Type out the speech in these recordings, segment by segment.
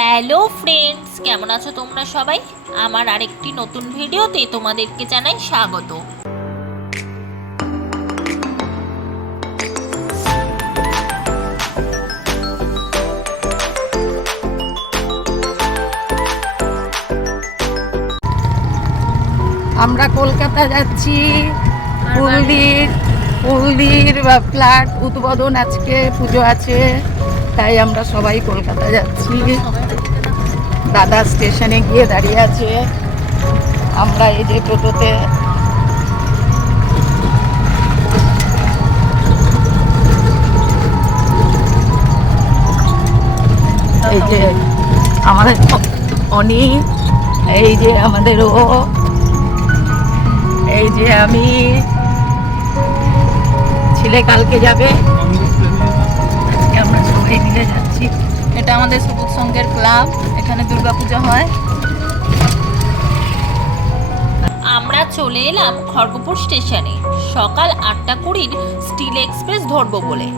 Hello friends, কেমন আছো তোমরা সবাই? আমার আরেকটি নতুন ভিডিওতে তোমাদেরকে জানাই স্বাগত। আমরা কলকাতা যাচ্ছি। পুরুলির ফ্ল্যাট উদ্বোধন, আজকে পুজো আছে, তাই আমরা সবাই কলকাতা যাচ্ছি। দাদা স্টেশনে গিয়ে দাঁড়িয়ে আছে, আমরা এই যে টোটোতে। এই যে আমাদের অনি, এই যে আমাদের ও, এই যে আমি, ছেলে কালকে যাবে, আজকে আমরা সবাই মিলে যাচ্ছি। এটা আমাদের সবুজ সংঘের ক্লাব, এখানে দুর্গাপূজা হয়। আমরা চলে এলাম খড়গপুর স্টেশনে সকাল 8:20 স্টিল এক্সপ্রেস ধরবো বলে।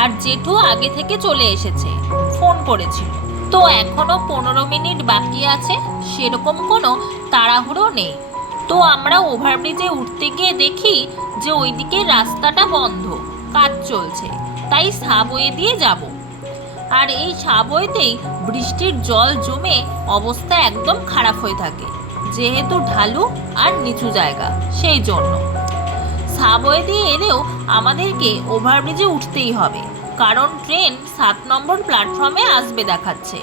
আর জেঠু আগে থেকে চলে এসেছে, ফোন করেছিল। তো এখনো 15 মিনিট বাকি আছে, সেরকম কোনো তাড়াহুড়ো নেই। তো আমরা ওভারব্রিজে উঠতে গিয়ে দেখি যে ওইদিকে রাস্তাটা বন্ধ, কাজ চলছে, তাই সাবওয়ে দিয়ে যাব। আর এই সাবওয়েতেই বৃষ্টির জল জমে অবস্থা একদম খারাপ হয়ে থাকে, যেহেতু ঢালু আর নিচু জায়গা, সেই জন্য সাবওয়ে দিয়ে এলেও আমাদেরকে ওভারব্রিজে উঠতেই হবে, কারণ ট্রেন 7 নম্বর প্ল্যাটফর্মে আসবে দেখাচ্ছে।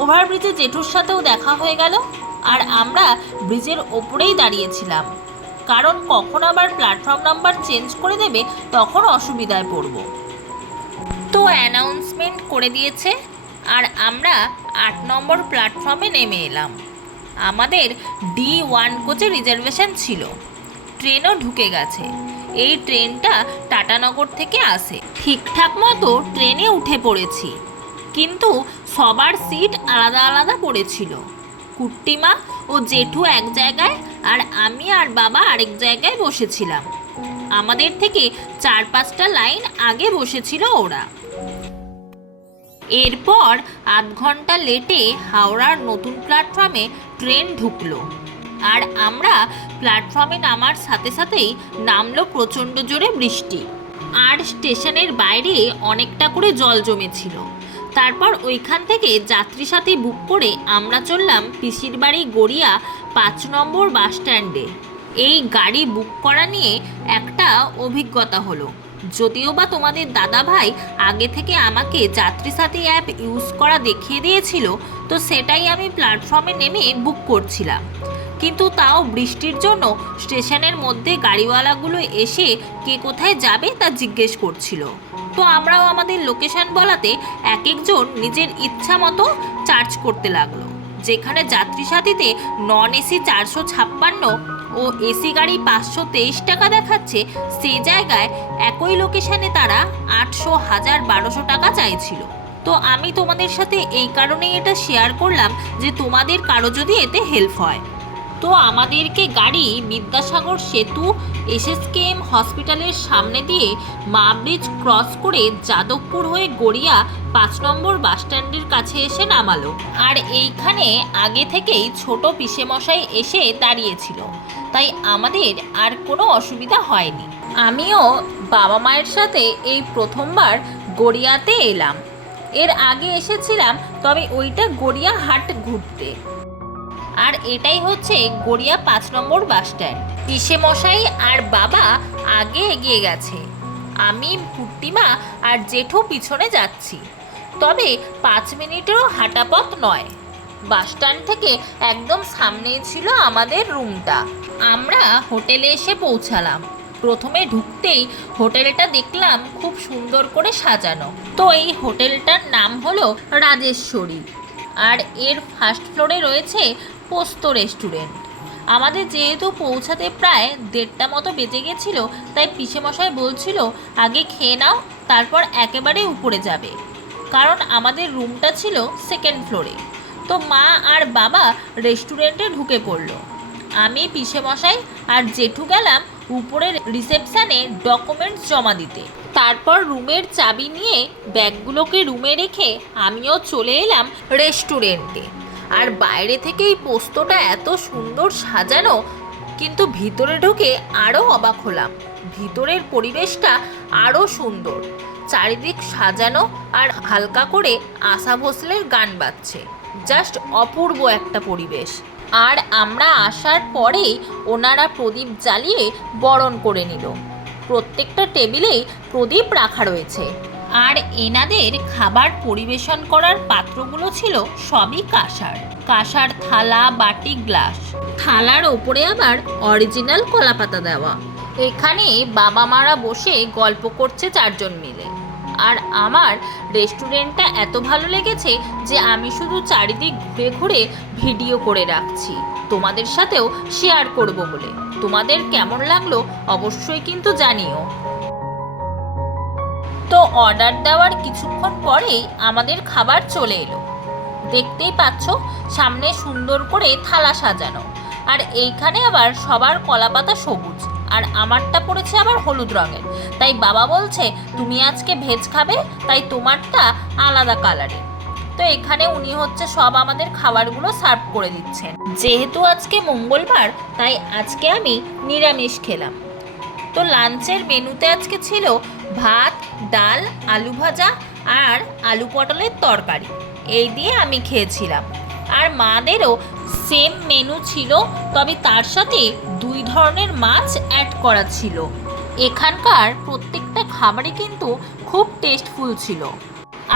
ওভারব্রিজে জেঠুর সাথেও দেখা হয়ে গেল, আর আমরা ব্রিজের ওপরেই দাঁড়িয়েছিলাম, কারণ কখন আবার প্ল্যাটফর্ম নাম্বার চেঞ্জ করে দেবে, তখন অসুবিধায় পড়ব। তো অ্যানাউন্সমেন্ট করে দিয়েছে, আর আমরা 8 নম্বর প্ল্যাটফর্মে নেমে এলাম। আমাদের D1 কোচে রিজার্ভেশন ছিল, ট্রেনও ঢুকে গেছে। এই ট্রেনটা টাটানগর থেকে আসে। ঠিকঠাক মতো ট্রেনে উঠে পড়েছি, কিন্তু সবার সিট আলাদা আলাদা পড়েছিল। কুট্টিমা ও জেঠু এক জায়গায়, আর আমি আর বাবা আরেক জায়গায় বসেছিলাম। আমাদের থেকে 4-5টা লাইন আগে বসেছিল ওরা। এরপর আধ ঘন্টা লেটে হাওড়ার নতুন প্ল্যাটফর্মে ট্রেন ঢুকলো, আর আমরা প্ল্যাটফর্মে নামার সাথে সাথেই নামলো প্রচণ্ড জোরে বৃষ্টি। আর স্টেশনের বাইরে অনেকটা করে জল জমেছিল। তারপর ওইখান থেকে যাত্রী সাথী বুক করে আমরা চললাম পিসির বাড়ি গড়িয়া 5 নম্বর বাস স্ট্যান্ডে। এই গাড়ি বুক করা নিয়ে একটা অভিজ্ঞতা হলো, যদিও বা তোমাদের দাদা ভাই আগে থেকে আমাকে যাত্রী সাথী অ্যাপ ইউজ করা দেখিয়ে দিয়েছিল, তো সেটাই আমি প্ল্যাটফর্মে নেমে বুক করছিলাম। কিন্তু তাও বৃষ্টির জন্য স্টেশনের মধ্যে গাড়িওয়ালাগুলো এসে কে কোথায় যাবে তা জিজ্ঞেস করছিল। তো আমরাও আমাদের লোকেশন বলাতে এক একজন নিজের ইচ্ছা মতো চার্জ করতে লাগলো। যেখানে যাত্রী সাথীতে নন এসি 456 ও এসি গাড়ি 523 টাকা দেখাচ্ছে, সেই জায়গায় একই লোকেশনে তারা 800, 1000, 1200 টাকা চাইছিল। তো আমি তোমাদের সাথে এই কারণেই এটা শেয়ার করলাম যে তোমাদের কারো যদি এতে হেল্প হয়। তো আমাদেরকে গাড়ি বিদ্যাসাগর সেতু, SSKM হসপিটালের সামনে দিয়ে মা ব্রিজ ক্রস করে যাদবপুর হয়ে গড়িয়া 5 নম্বর বাস স্ট্যান্ডের কাছে এসে নামালো। আর এইখানে আগে থেকেই ছোট পিসেমশাই এসে দাঁড়িয়েছিল, তাই আমাদের আর কোনো অসুবিধা হয়নি। আমিও বাবা মায়ের সাথে এই প্রথমবার গড়িয়াতে এলাম। এর আগে এসেছিলাম, তবে ওইটা গড়িয়া হাট ঘুরতে। আর এটাই হচ্ছে গড়িয়া 5 নম্বর বাস স্ট্যান্ড। পিসেমশাই আর বাবা আগে এগিয়ে গেছে, আমি, কুট্টিমা আর জেঠু পিছনে যাচ্ছি। তবে 5 মিনিটেরও হাঁটা পথ নয়। বাস স্ট্যান্ড থেকে একদম সামনেই ছিল আমাদের রুমটা। আমরা হোটেলে এসে পৌঁছালাম। প্রথমে ঢুকতেই হোটেলটা দেখলাম খুব সুন্দর করে সাজানো। তো এই হোটেলটার নাম হলো রাজেশ্বরী, আর এর ফার্স্ট ফ্লোরে রয়েছে পোস্ত রেস্টুরেন্ট। আমাদের যেহেতু পৌঁছাতে প্রায় 1:30 মতো বেজে গেছিলো, তাই পিসেমশাই বলছিল আগে খেয়ে নাও, তারপর একেবারে উপরে যাবে, কারণ আমাদের রুমটা ছিল 2nd ফ্লোরে। তো মা আর বাবা রেস্টুরেন্টে ঢুকে পড়লো। আমি, পিসেমশাই আর জেঠু গেলাম উপরের রিসেপশানে ডকুমেন্টস জমা দিতে। তারপর রুমের চাবি নিয়ে ব্যাগগুলোকে রুমে রেখে আমিও চলে এলাম রেস্টুরেন্টে। আর বাইরে থেকে এই পোস্তটা এত সুন্দর সাজানো, কিন্তু ভিতরে ঢুকে আরও অবাক হলাম। ভিতরের পরিবেশটা আরও সুন্দর, চারিদিক সাজানো আর হালকা করে আশা ভোসলের গান বাজছে। জাস্ট অপূর্ব একটা পরিবেশ। আর আমরা আসার পরেই ওনারা প্রদীপ জ্বালিয়ে বরণ করে নিল। প্রত্যেকটা টেবিলেই প্রদীপ রাখা রয়েছে। আর এনাদের খাবার পরিবেশন করার পাত্রগুলো ছিল সবই কাঁসার থালা, বাটি, গ্লাস। থালার ওপরে আবার অরিজিনাল কলাপাতা দেওয়া। এখানে বাবা মারা বসে গল্প করছে 4 জন মিলে। আর আমার রেস্টুরেন্টটা এত ভালো লেগেছে যে আমি শুধু চারিদিক ঘুরে ঘুরে ভিডিও করে রাখছি, তোমাদের সাথেও শেয়ার করব বলে। তোমাদের কেমন লাগলো অবশ্যই কিন্তু জানিও। তো অর্ডার দেওয়ার কিছুক্ষণ পরেই আমাদের খাবার চলে এলো। দেখতেই পাচ্ছ সামনে সুন্দর করে থালা সাজানো। আর এইখানে আবার সবার কলাপাতা সবুজ, আর আমারটা পড়েছে আবার হলুদ রঙের। তাই বাবা বলছে তুমি আজকে ভেজ খাবে, তাই তোমারটা আলাদা কালারের। তো এখানে উনি হচ্ছে সব আমাদের খাবারগুলো সার্ভ করে দিচ্ছেন। যেহেতু আজকে মঙ্গলবার, তাই আজকে আমি নিরামিষ খেলাম। তো লাঞ্চের মেনুতে আজকে ছিল ভাত, ডাল, আলু ভাজা আর আলু পটলের তরকারি। এই দিয়ে আমি খেয়েছিলাম। আর মাদেরও সেম মেনু ছিল, তবে তার সাথে 2 ধরনের মাছ অ্যাড করা ছিল। এখানকার প্রত্যেকটা খাবারই কিন্তু খুব টেস্টফুল ছিল।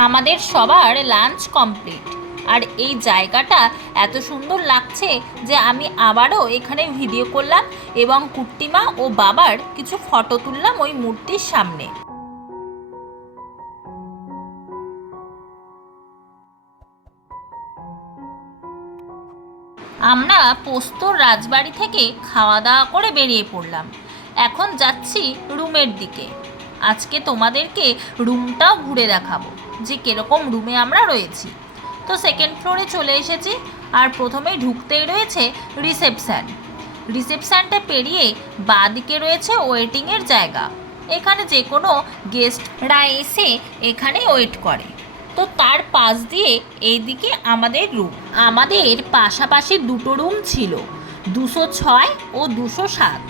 আমাদের সবার লাঞ্চ কমপ্লিট। আর এই জায়গাটা এত সুন্দর লাগছে যে আমি আবারও এখানে ভিডিও করলাম এবং কুট্টিমা ও বাবার কিছু ফটো তুললাম ওই মূর্তির সামনে। আমরা পোস্তর রাজবাড়ি থেকে খাওয়া দাওয়া করে বেরিয়ে পড়লাম। এখন যাচ্ছি রুমের দিকে। আজকে তোমাদেরকে রুমটাও ঘুরে দেখাবো যে কিরকম রুমে আমরা রয়েছি। তো 2nd ফ্লোরে চলে এসেছি। আর প্রথমেই ঢুকতেই রয়েছে রিসেপশানটা পেরিয়ে বাঁ দিকে রয়েছে ওয়েটিংয়ের জায়গা। এখানে যে কোনো গেস্টরা এসে এখানে ওয়েট করে। তো তার পাশ দিয়ে এইদিকে আমাদের রুম। আমাদের পাশাপাশি 2টো রুম ছিল, 206 ও 207।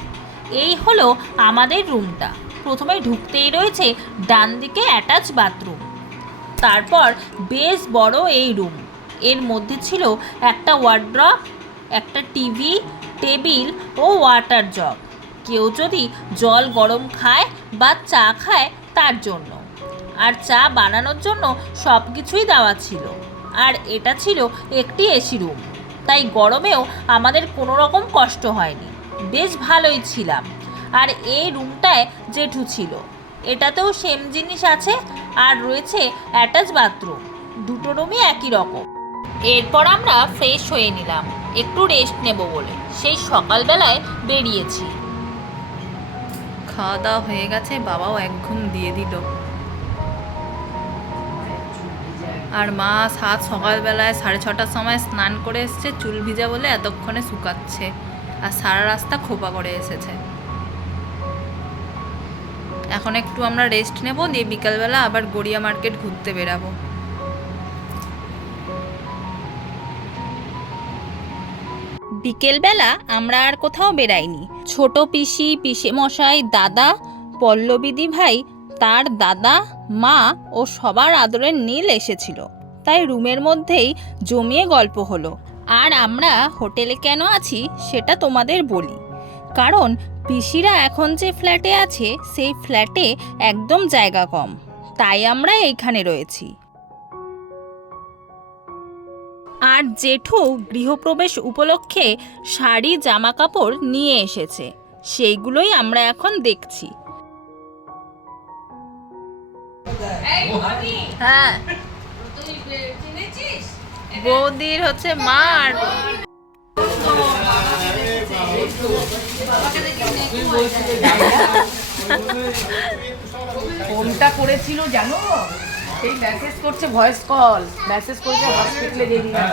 এই হলো আমাদের রুমটা। প্রথমে ঢুকতেই রয়েছে ডান দিকে অ্যাটাচ বাথরুম। তারপর বেশ বড় এই রুম। এর মধ্যে ছিল একটা ওয়ার্ড্রপ, একটা টিভি, টেবিল ও ওয়াটার জগ। কেউ যদি জল গরম খায় বা চা খায় তার জন্য। আর চা বানানোর জন্য সব কিছুই দেওয়া ছিল। আর এটা ছিল একটি এসি রুম, তাই গরমেও আমাদের কোনো রকম কষ্ট হয়নি, বেশ ভালোই ছিলাম। আর এই রুমটায় জেঠু ছিল, এটাতেও সেম জিনিস আছে। আর রয়েছে অ্যাটাচ বাথরুম। 2টো রুমই একই রকম। এরপর আমরা ফ্রেশ হয়ে নিলাম, একটু রেস্ট নেব বলে। সেই সকালবেলায় বেরিয়েছি। খাওয়া দাওয়া হয়ে গেছে, বাবাও এক ঘুম দিয়ে দিল। আর মা সকালবেলায় 6:30টার সময় স্নান করে এসছে, চুল ভিজা বলে এতক্ষণে শুকাচ্ছে। আর সারা রাস্তা খোপা করে এসেছে। এখন একটু আমরা রেস্ট নেব, দিয়ে বিকালবেলা আবার গড়িয়া মার্কেট ঘুরতে বেরাবো। বিকেলবেলা আমরা আর কোথাও বেরাইনি। ছোট পিসি, পিসেমশাই, দাদা, পল্লবীদি ভাই, তার দাদা, মা ও সবার আদরের নীল এসেছিল। তাই রুমের মধ্যেই জমিয়ে গল্প হলো। আর আমরা হোটেলে কেন আছি সেটা তোমাদের বলি। কারণ পিসিরা এখন যে ফ্ল্যাটে আছে সেই ফ্ল্যাটে একদম জায়গা কম, তাই আমরা এইখানে রয়েছি। আর জেঠু গৃহপ্রবেশ উপলক্ষে শাড়ি, জামা কাপড় নিয়ে এসেছে, সেইগুলোই আমরা এখন দেখছি। হ্যাঁ, বৌদির হচ্ছে মা। আর ফোনটা করেছিল জানো, সেই মেসেজ করছে, ভয়েস কল মেসেজ করছে হসপিটালে দেরি না।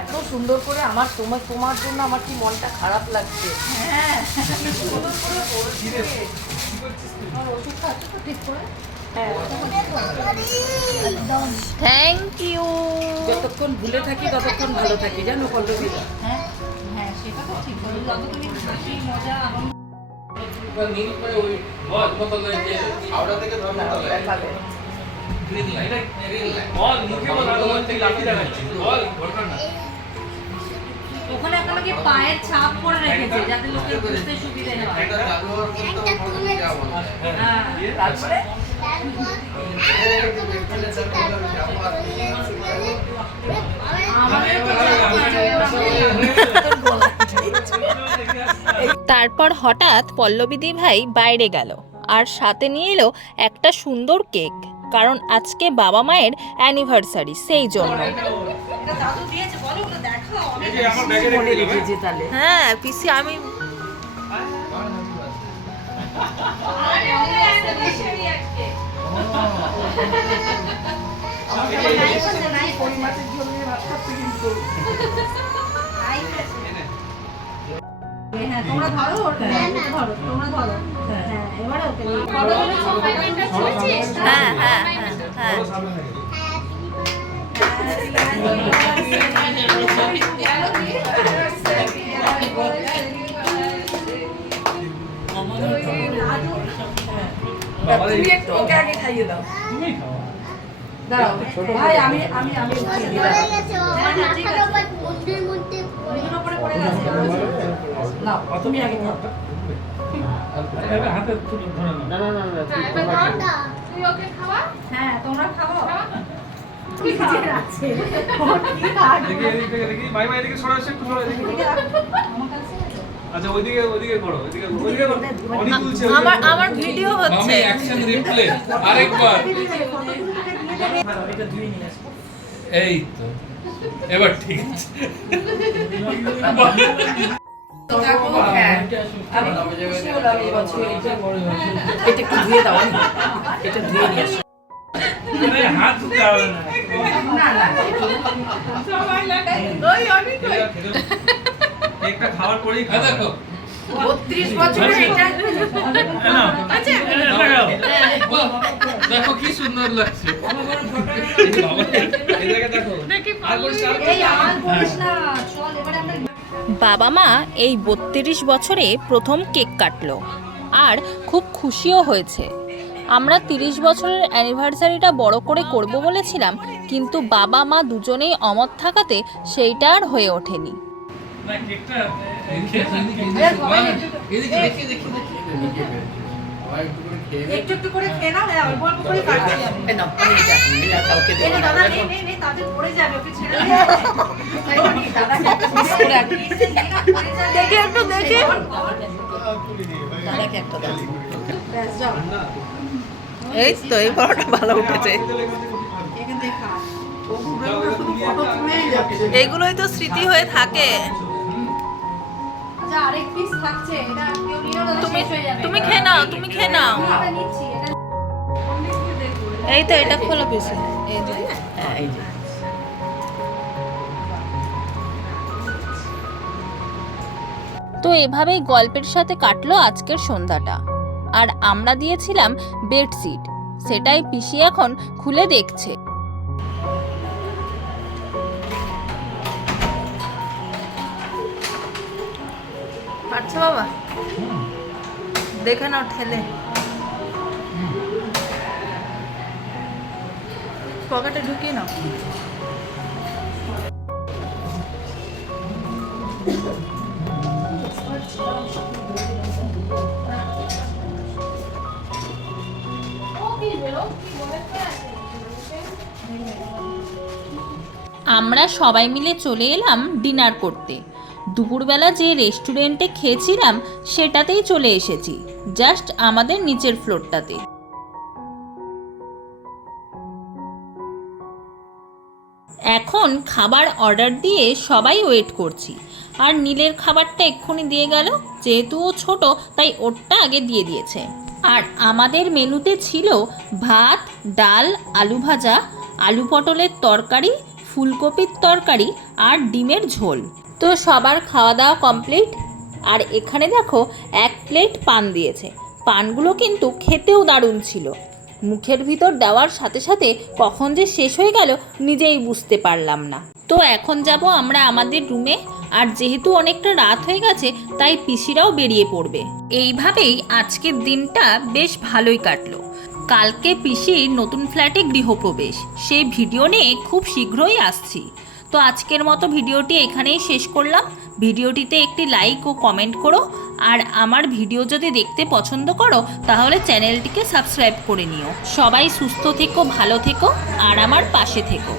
এত সুন্দর করে আমার তোমার জন্য আমার কি মনটা খারাপ লাগছে। হ্যাঁ, সুন্দর করে বলছে। Thank you. যতক্ষণ ভুলে থাকি ততক্ষণ ভালো থাকি, জানো পল্লবী? হ্যাঁ হ্যাঁ, সেটা তো ঠিক। যতক্ষণ হাসি মজা আনন্দ। ওখানে আপনাকে পায়ের ছাপ করে রেখেছে যাতে লোকের বুঝতে সুবিধা হয়। হ্যাঁ, তারপরে তারপর হঠাৎ পল্লবীদি ভাই বাইরে গেল আর সাথে নিয়ে এলো একটা সুন্দর কেক, কারণ আজকে বাবা মায়ের অ্যানিভার্সারি, সেই জন্য। দাদু দিয়েছে, বলো ওগুলো দেখাও। মনে রেখেছে তাহলে। হ্যাঁ পিসি, আমি হ্যাঁ, তোমরা ধরো, ধরো, তোমরা ধরো। হ্যাঁ, এবারে ওকে নিয়ে হ্যাঁ হ্যাঁ হ্যাঁ তুমি একটু ওকে আগে খাইয়ে দাও। দাঁড়াও ভাই, আমি আমি আমি উঠিয়ে দিলাম। নাও তুমি আগে খাও। হ্যাঁ, তোমরা খাবো। আমার ভিডিও হচ্ছে। এই তো এবার ঠিক আছে। হ্যাঁ, আমি খুশি হলাম এই বছর। এটা একটু ধুয়ে দাও, এটা ধুয়ে নিয়ে আসো। হাত ধুতে হবে না। না না, একটা খাবার পরেই খাও। দেখো 32 বছরে এটা দেখো কি সুন্দর লাগছে। এই জায়গা দেখো। এই আর বলিস না, চল এবারে আমরা বাবা মা এই 32 বছরে প্রথম কেক কাটলো আর খুব খুশিও হয়েছে। আমরা 30 বছরের অ্যানিভার্সারিটা বড় করে করব বলেছিলাম, কিন্তু বাবা মা দুজনেই অমত থাকাতে সেইটা আর হয়ে ওঠেনি। না কেকটা একটু একটু করে খেয়ে নাও। হ্যাঁ, অল্প অল্প করে কাটছি আমি। এই নাও, এটা কাউকে এই দেবো নে না। দাদা, নে নে, তাদের পড়ে যাবে, ওকে ছেড়ে দে। দাদাকে একটা মিস করে আগে। দেখে একটু দেখে। দাদাকে একটা দাও। ব্যাস, যাও। এই তো এই বড়টা ভালো উঠেছে। এখান থেকে খা। ও ঘুরে ঘুরে শুধু ফটো তুলেই যাচ্ছে। এগুলোই তো স্মৃতি হয়ে থাকে। আচ্ছা, আরেক পিস থাকছে, এটা কেউ নিও না, তুমি শেষ হয়ে যাবে। তুমি খেয়ে নাও, তুমি খেয়ে নাও। এটা নিচ্ছি, এটা এই তো এটা খোলো পিসে। এই যে হ্যাঁ, এই যে। তো এভাবেই গল্পের সাথে কাটলো আজকের সন্ধ্যাটা। আর আমরা দিয়েছিলাম বেডশিট, সেটাই পিসি এখন খুলে দেখছে। পারছো বাবা? দেখে নাও ঠেলে। পকেটে ঢুকিয়ে নাও। আমরা সবাই মিলে চলে এলাম ডিনার করতে। দুপুরবেলা যে রেস্টুরেন্টে খেয়েছিলাম সেটাতেই চলে এসেছি, জাস্ট আমাদের নিচের ফ্লোরটাতে। এখন খাবার অর্ডার দিয়ে সবাই ওয়েট করছি। আর নীলের খাবারটা এক্ষুনি দিয়ে গেল, যেহেতু ও ছোট তাই ওরটা আগে দিয়ে দিয়েছে। আর আমাদের মেনুতে ছিল ভাত, ডাল, আলু ভাজা, আলু পটলের তরকারি, ফুলকপির তরকারি আর ডিমের ঝোল। তো সবার খাওয়া দাওয়া কমপ্লিট। আর এখানে দেখো 1 প্লেট পান দিয়েছে, পানগুলো কিন্তু খেতেও দারুণ ছিল। মুখের ভিতর দেওয়ার সাথে সাথে কখন যে শেষ হয়ে গেল নিজেই বুঝতে পারলাম না। তো এখন যাব আমরা আমাদের রুমে, আর যেহেতু অনেকটা রাত হয়ে গেছে তাই পিসিরাও বেরিয়ে পড়বে। এইভাবেই আজকের দিনটা বেশ ভালোই কাটলো। কালকে পিসির নতুন ফ্ল্যাটে গৃহপ্রবেশ, সেই ভিডিও নিয়ে খুব শীঘ্রই আসছি। তো আজকের মতো ভিডিওটি এখানেই শেষ করলাম। ভিডিওটিতে একটি লাইক ও কমেন্ট করো, আর আমার ভিডিও যদি দেখতে পছন্দ করো তাহলে চ্যানেলটিকে সাবস্ক্রাইব করে নিও। সবাই সুস্থ থেকো, ভালো থেকো, আর আমার পাশে থেকো।